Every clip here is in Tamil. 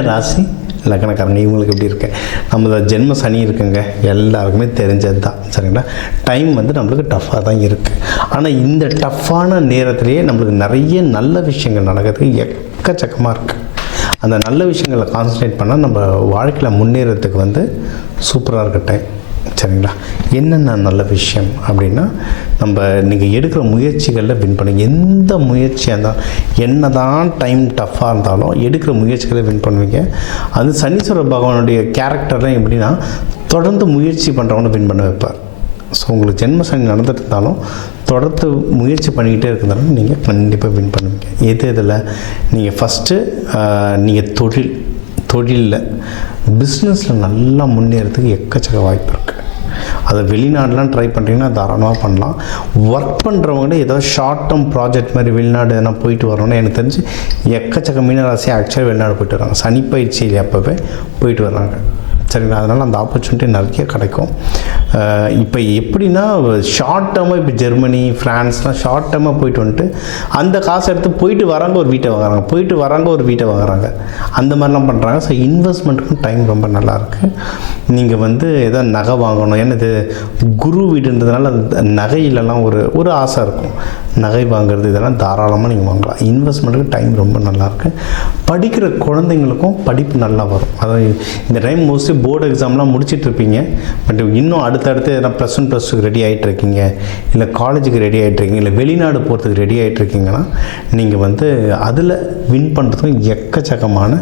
மீன ராசி லக்னக்காரங்க இவங்களுக்கு எப்படி இருக்கு, நம்ம ஜென்ம சனி இருக்குங்க, எல்லாருக்குமே தெரிஞ்சது தான். சரிங்களா? டைம் வந்து நம்மளுக்கு டஃப்பாக தான் இருக்குது. ஆனால் இந்த டஃப்பான நேரத்திலேயே நம்மளுக்கு நிறைய நல்ல விஷயங்கள் நடக்கிறதுக்கு எக்கச்சக்கமாக இருக்குது. அந்த நல்ல விஷயங்களை கான்சன்ட்ரேட் பண்ணால் நம்ம வாழ்க்கையில் முன்னேறதுக்கு வந்து சூப்பராக இருக்க டைம். சரிங்களா? என்னென்ன நல்ல விஷயம் அப்படின்னா, நம்ம நீங்கள் எடுக்கிற முயற்சிகளில் வின் பண்ணுங்க. எந்த முயற்சியாக இருந்தாலும், என்ன தான் டைம் டஃப்பாக இருந்தாலும் எடுக்கிற முயற்சிகளை வின் பண்ணுவீங்க. அது சனீஸ்வர பகவானுடைய கேரக்டர்லாம் எப்படின்னா, தொடர்ந்து முயற்சி பண்ணுறவனை வின் பண்ண வைப்பார். ஸோ உங்களுக்கு ஜென்ம சனி நடந்துட்டு இருந்தாலும் தொடர்ந்து முயற்சி பண்ணிக்கிட்டே இருக்கிறதாலும் நீங்கள் கண்டிப்பாக வின் பண்ணுவீங்க. இதில் நீங்கள் ஃபஸ்ட்டு நீங்கள் தொழிலில் பிஸ்னஸில் நல்லா முன்னேறதுக்கு எக்கச்சக்க வாய்ப்பு இருக்குது. அதை வெளிநாடுலாம் ட்ரை பண்ணுறீங்கன்னா தாராளமாக பண்ணலாம். ஒர்க் பண்ணுறவங்க ஏதாவது ஷார்ட் டேர்ம் ப்ராஜெக்ட் மாதிரி வெளிநாடு எதனா போயிட்டு வரணும்னா எனக்கு தெரிஞ்சு எக்கச்சக்க மீனராசி ஆக்சுவலாக வெளிநாடு போயிட்டு வராங்க. சனி பயிற்சியில் அப்போவே போயிட்டு வர்றாங்க. சரிங்களா? அதனால் அந்த ஆப்பர்ச்சுனிட்டி நிறைய கிடைக்கும். இப்போ எப்படின்னா ஷார்ட் டேர்மாக இப்போ ஜெர்மனி ஃப்ரான்ஸ்லாம் ஷார்ட் டேர்மாக போயிட்டு வந்துட்டு அந்த காசை எடுத்து போயிட்டு வராங்க, ஒரு வீட்டை வாங்குறாங்க, போயிட்டு வராங்க, ஒரு வீட்டை வாங்குறாங்க, அந்த மாதிரிலாம் பண்ணுறாங்க. ஸோ இன்வெஸ்ட்மெண்ட்டுக்கும் டைம் ரொம்ப நல்லாயிருக்கு. நீங்கள் வந்து எதாவது நகை வாங்கணும், ஏன்னா இது குரு வீடுன்றதுனால நகையிலலாம் ஒரு ஆசை இருக்கும். நகை வாங்குறது இதெல்லாம் தாராளமாக நீங்கள் வாங்கலாம். இன்வெஸ்ட்மெண்ட்டுக்கு டைம் ரொம்ப நல்லாயிருக்கு. படிக்கிற குழந்தைங்களுக்கும் படிப்பு நல்லா வரும். அதாவது இந்த டைம் மோஸ்ட்லி போர்டு எக்ஸாம்லாம் முடிச்சிட்ருப்பீங்க. பட் இன்னும் அடுத்தடுத்து எதனா +1 +2 ரெடி ஆகிட்ருக்கீங்க, இல்லை காலேஜுக்கு ரெடி ஆகிட்ருக்கீங்க, இல்லை வெளிநாடு போகிறதுக்கு ரெடி ஆகிட்ருக்கீங்கன்னா நீங்கள் வந்து அதில் வின் பண்ணுறதுக்கும் எக்கச்சக்கமான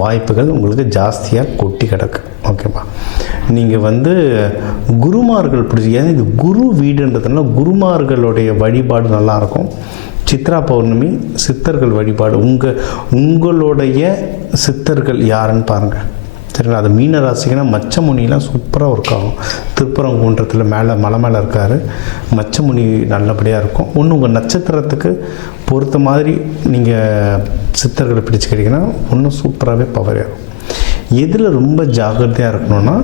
வாய்ப்புகள் உங்களுக்கு ஜாஸ்தியாக கொட்டி கிடக்கு. ஓகேப்பா? நீங்கள் வந்து குருமார்கள் பிடிச்சி, ஏன்னா இது குரு வீடுன்றதுனால குருமார்களுடைய வழிபாடு நல்லாயிருக்கும். சித்ரா பௌர்ணமி சித்தர்கள் வழிபாடு, உங்களுடைய சித்தர்கள் யாருன்னு பாருங்கள். சரிங்களா? அது மீன ராசிக்குன்னா மச்சமுனிலாம் சூப்பராக ஒர்க் ஆகும். திருப்பரங்குன்றத்தில் மலை மேலே இருக்கார் மச்சமுனி, நல்லபடியாக இருக்கும். ஒன்று உங்கள் நட்சத்திரத்துக்கு பொறுத்த மாதிரி நீங்கள் சித்தர்களை பிடிச்சிக்கிட்டிங்கன்னா இன்னும் சூப்பராகவே பவர் ஆகும். எதில் ரொம்ப ஜாக்கிரதையாக இருக்கணும்னா,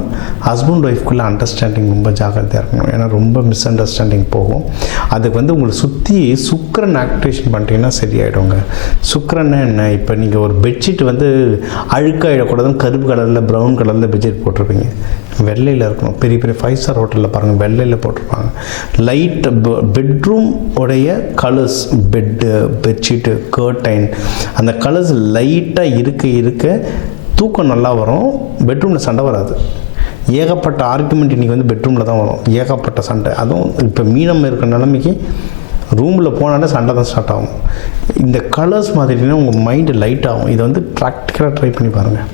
ஹஸ்பண்ட் ஒய்ஃப்குள்ளே அண்டர்ஸ்டாண்டிங் ரொம்ப ஜாக்கிரதையாக இருக்கணும். ஏன்னா ரொம்ப மிஸ் அண்டர்ஸ்டாண்டிங் போகும். அதுக்கு வந்து உங்களை சுற்றி சுக்கிரன் ஆக்டிவேஷன் பண்ணிட்டீங்கன்னா சரியாயிடுங்க. சுக்கிரன்னா என்ன, இப்போ நீங்கள் ஒரு பெட்ஷீட் வந்து அழுக்காயிடக்கூடாதுன்னு கருப்பு கலரில் ப்ரௌன் கலரில் பெட்ஷீட் போட்டிருப்பீங்க, வெள்ளையில் இருக்கணும். பெரிய பெரிய 5 ஸ்டார் ஹோட்டலில் பாருங்கள், வெள்ளையில் போட்டிருப்பாங்க. லைட் பெட்ரூம் உடைய கலர்ஸ், பெட்ஷீட்டு, கர்டைன், அந்த கலர்ஸ் லைட்டாக இருக்க தூக்கம் நல்லா வரும். பெட்ரூமில் சண்டை வராது. ஏகப்பட்ட ஆர்குமெண்ட் இன்றைக்கி வந்து பெட்ரூமில் தான் வரும், ஏகப்பட்ட சண்டை. அதுவும் இப்போ மீனம் இருக்கிற நிலைமைக்கு ரூமில் போனாலே சண்டை தான் ஸ்டார்ட் ஆகும். இந்த கலர்ஸ் மாதிரினா உங்கள் மைண்டு லைட் ஆகும். இதை வந்து ப்ராக்டிக்கலாக ட்ரை பண்ணி பாருங்கள்.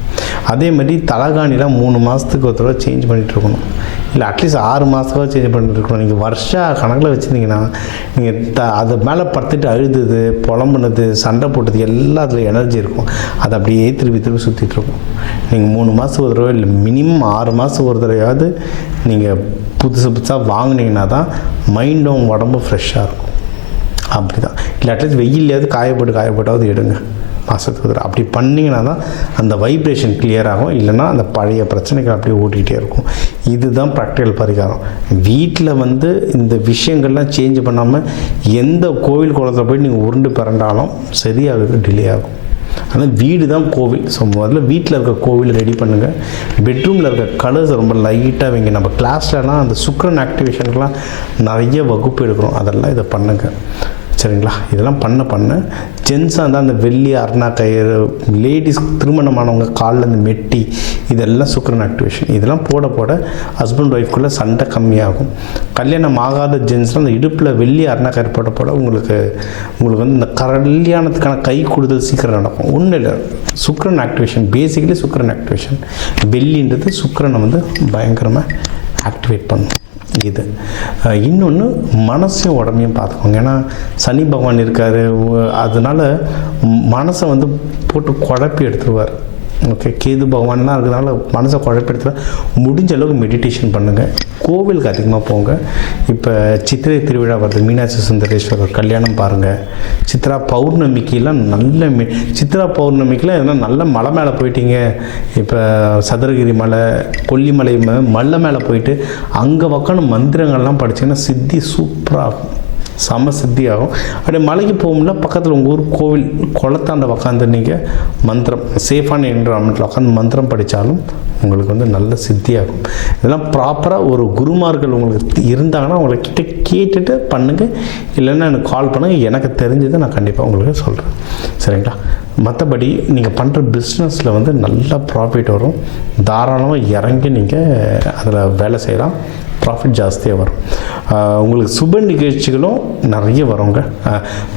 அதே மாதிரி தலகாணிலாம் 3 மாதத்துக்கு ஒரு தடவை சேஞ்ச் பண்ணிகிட்டு இருக்கணும், இல்லை அட்லீஸ்ட் 6 மாதத்துக்காக சேஞ்ச் பண்ணிட்டு இருக்கணும். நீங்கள் வருஷ கணக்கில் வச்சுருந்தீங்கன்னா நீங்கள் அது மேலே படுத்துட்டு அழுதுது, புலம்புனது, சண்டை போட்டது எல்லாம் அதில் எனர்ஜி இருக்கும். அது அப்படியே திருப்பி சுற்றிட்டுருக்கும். நீங்கள் 3 மாதத்துக்கு ஒரு தடவை, இல்லை மினிமம் 6 மாதத்துக்கு ஒரு தடவையாவது நீங்கள் புதுசாக வாங்கினீங்கன்னா தான் மைண்டும் உடம்பும் ஃப்ரெஷ்ஷாக இருக்கும். அப்படி தான். இல்லை அட்லீஸ்ட் வெயிலையாவது காயப்பட்டாவது எடுங்க மாதத்துக்கு. அப்படி பண்ணிங்கன்னா தான் அந்த வைப்ரேஷன் கிளியர் ஆகும். இல்லைன்னா அந்த பழைய பிரச்சனைகள் அப்படியே ஓட்டிகிட்டே இருக்கும். இதுதான் ப்ராக்டிக்கல் பரிகாரம். வீட்டில் வந்து இந்த விஷயங்கள்லாம் சேஞ்ச் பண்ணாமல் எந்த கோவில் குளத்தில் போய் நீங்கள் உருண்டு பிறண்டாலும் சரியாகிறதுக்கு டிலே ஆகும். ஆனால் வீடு தான் கோவில். ஸோ முதல்ல வீட்டில் இருக்க கோவில் ரெடி பண்ணுங்கள். பெட்ரூமில் இருக்க கலர்ஸ் ரொம்ப லைட்டாக வைங்க. நம்ம கிளாஸ்லலாம் அந்த சுக்கிரன் ஆக்டிவேஷனுக்கெலாம் நிறைய வகுப்பு எடுக்கிறோம், அதெல்லாம் இதை பண்ணுங்கள். சரிங்களா? இதெல்லாம் பண்ண ஜென்ஸாக இருந்தால் அந்த வெள்ளி அருணா கயிறு, லேடிஸ் திருமணமானவங்க காலில் அந்த மெட்டி, இதெல்லாம் சுக்கிரன் ஆக்டிவேஷன். இதெல்லாம் போட ஹஸ்பண்ட் ஒய்ஃப்குள்ளே சண்டை கம்மியாகும். கல்யாணம் ஆகாத ஜென்ஸ்லாம் அந்த இடுப்பில் வெள்ளி அருணா கயிறு போட உங்களுக்கு வந்து இந்த கல்யாணத்துக்கான கை கொடுத்தல் சீக்கிரம் நடக்கும். ஒன்றும் இல்லை, சுக்கிரன் ஆக்டிவேஷன். பேசிக்கலி சுக்கிரன் ஆக்டிவேஷன். வெள்ளின்றது சுக்கிரனை வந்து பயங்கரமாக ஆக்டிவேட் பண்ணும். இது இன்னொன்று மனசையும் உடம்பையும் பார்த்துக்கோங்க. ஏன்னா சனி பகவான் இருக்கார், அதனால் மனசை வந்து போட்டு குழப்பி எடுத்துருவார். ஓகே, கேது பகவான்லாம் இருக்கிறதுனால மனசை குழப்பி எடுத்துருவார். முடிஞ்ச அளவுக்கு மெடிடேஷன் பண்ணுங்கள், கோவிலுக்கு அதிகமாக போங்க. இப்போ சித்திரை திருவிழா வருது, மீனாட்சி சுந்தரேஸ்வரர் கல்யாணம் பாருங்கள். சித்ரா பௌர்ணமிக்கெலாம் சித்ரா பௌர்ணமிக்கெலாம் எதனா நல்ல மலை மேலே போயிட்டீங்க. இப்போ சதுரகிரி மலை, கொல்லிமலை மலை மேலே போயிட்டு அங்கே உக்காந்து மந்திரங்கள்லாம் படிச்சிங்கன்னா சித்தி சூப்பராகும். செம சித்தியாகும். அப்படியே மலைக்கு போகும்ல, பக்கத்தில் உங்கள் ஊர் கோவில் குளத்தாண்ட உட்காந்து நீங்கள் மந்திரம் சேஃபான என்விரான்மெண்ட்டில் உட்காந்து மந்திரம் படித்தாலும் உங்களுக்கு வந்து நல்ல சித்தியாகும். இதெல்லாம் ப்ராப்பராக ஒரு குருமார்கள் உங்களுக்கு இருந்தாங்கன்னா அவங்கக்கிட்ட கேட்டுட்டு பண்ணுங்கள். இல்லைன்னா எனக்கு கால் பண்ணுங்கள், எனக்கு தெரிஞ்சதை நான் கண்டிப்பாக உங்களுக்கு சொல்கிறேன். சரிங்களா? மற்றபடி நீங்கள் பண்ணுற பிஸ்னஸில் வந்து நல்லா ப்ராஃபிட் வரும். தாராளமாக இறங்கி நீங்கள் அதில் வேலை செய்யலாம், ப்ராஃபிட் ஜாஸ்தியாக வரும். உங்களுக்கு சுப நிகழ்ச்சிகளும் நிறைய வருங்க.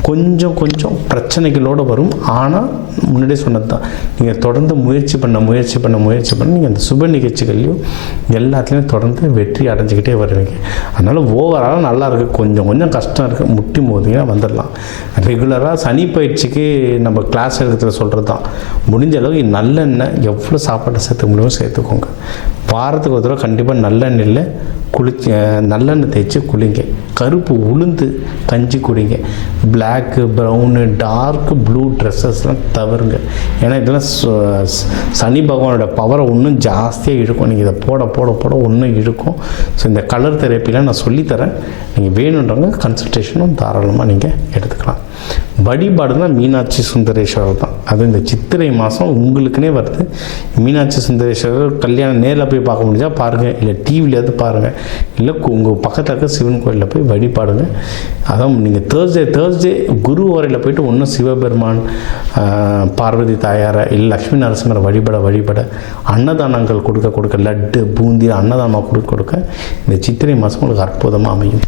கொஞ்சம் கொஞ்சம் பிரச்சனைகளோடு வரும். ஆனால் முன்னாடியே சொன்னது தான், நீங்கள் தொடர்ந்து முயற்சி பண்ண நீங்கள் அந்த சுப நிகழ்ச்சிகள்லையும் எல்லாத்துலேயும் தொடர்ந்து வெற்றி அடைஞ்சிக்கிட்டே வருவீங்க. அதனால் ஓவராலாக நல்லா இருக்குது. கொஞ்சம் கொஞ்சம் கஷ்டம் இருக்குது, முட்டி மோதிங்கன்னா வந்துடலாம். ரெகுலராக சனி பயிற்சிக்கு நம்ம கிளாஸ் எடுக்கிறத சொல்கிறது தான், முடிஞ்ச அளவுக்கு நல்லெண்ணெய் எவ்வளோ சாப்பாட்டை சேர்த்துக்க முடியுமோ சேர்த்துக்கோங்க. வாரத்துக்கு ஒரு தடவை கண்டிப்பாக நல்லெண்ணெயில் நல்லெண்ணெய் தேய்ச்சி குளிங்க. கருப்பு உளுந்து கஞ்சி குடிங்க. பிளாக்கு, ப்ரௌனு, டார்க்கு ப்ளூ ட்ரெஸ்ஸஸ்லாம் தவறுங்க. ஏன்னா இதெல்லாம் சனி பகவானோட பவரை இன்னும் ஜாஸ்தியாக இழுக்கும். நீங்கள் இதை போட போட போட இன்னும் இழுக்கும். ஸோ இந்த கலர் தெரப்பிலாம் நான் சொல்லித்தரேன். நீங்கள் வேணுன்றவங்க கன்சல்டேஷனும் தாராளமாக நீங்கள் எடுத்துக்கலாம். வழிபாடு தான் மீனாட்சி சுந்தரேஸ்வரர் தான். அது இந்த சித்திரை மாதம் உங்களுக்குனே வருது. மீனாட்சி சுந்தரேஸ்வரர் கல்யாணம் நேரில் போய் பார்க்க முடிஞ்சால் பாருங்கள், இல்லை டிவிலேயாவது பாருங்கள், இல்லை உங்கள் பக்கத்தில் இருக்க சிவன் கோயிலில் போய் வழிபாடுங்க. அதான் நீங்கள் தேர்ஸ்டே குரு ஓரையில் போய்ட்டு ஒன்றும் சிவபெருமான், பார்வதி தாயாரை, இல்லை லக்ஷ்மி நரசிம்மரை வழிபட அன்னதானங்கள் கொடுக்க லட்டு பூந்தி அன்னதானம் கொடுக்க இந்த சித்திரை மாதம் உங்களுக்கு அற்புதமாக அமையும்.